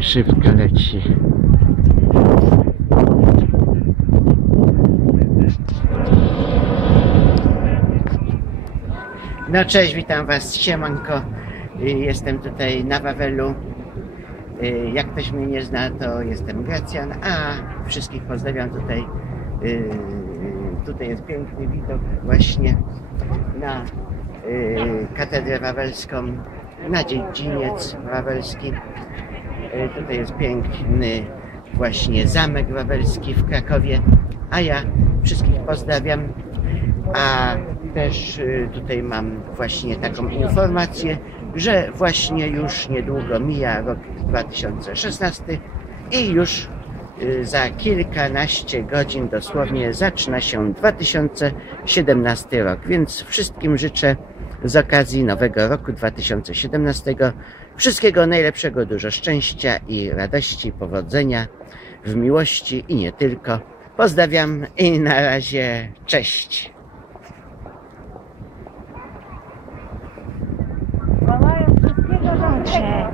szybko leci. No cześć, witam Was, siemanko. Y, Jestem tutaj na Wawelu. Y, Jak ktoś mnie nie zna, to jestem Gracjan, a wszystkich pozdrawiam tutaj. Y, Tutaj jest piękny widok właśnie na katedrę wawelską, na dziedziniec wawelski. Y, Tutaj jest piękny właśnie zamek wawelski w Krakowie, a ja wszystkich pozdrawiam. A też y, tutaj mam właśnie taką informację, że właśnie już niedługo mija rok 2016 i już y, za kilkanaście godzin dosłownie zaczyna się 2017 rok. Więc wszystkim życzę z okazji nowego roku 2017 wszystkiego najlepszego, dużo szczęścia i radości, powodzenia w miłości i nie tylko. Pozdrawiam i na razie cześć. Wołają wszystkiego dobrze.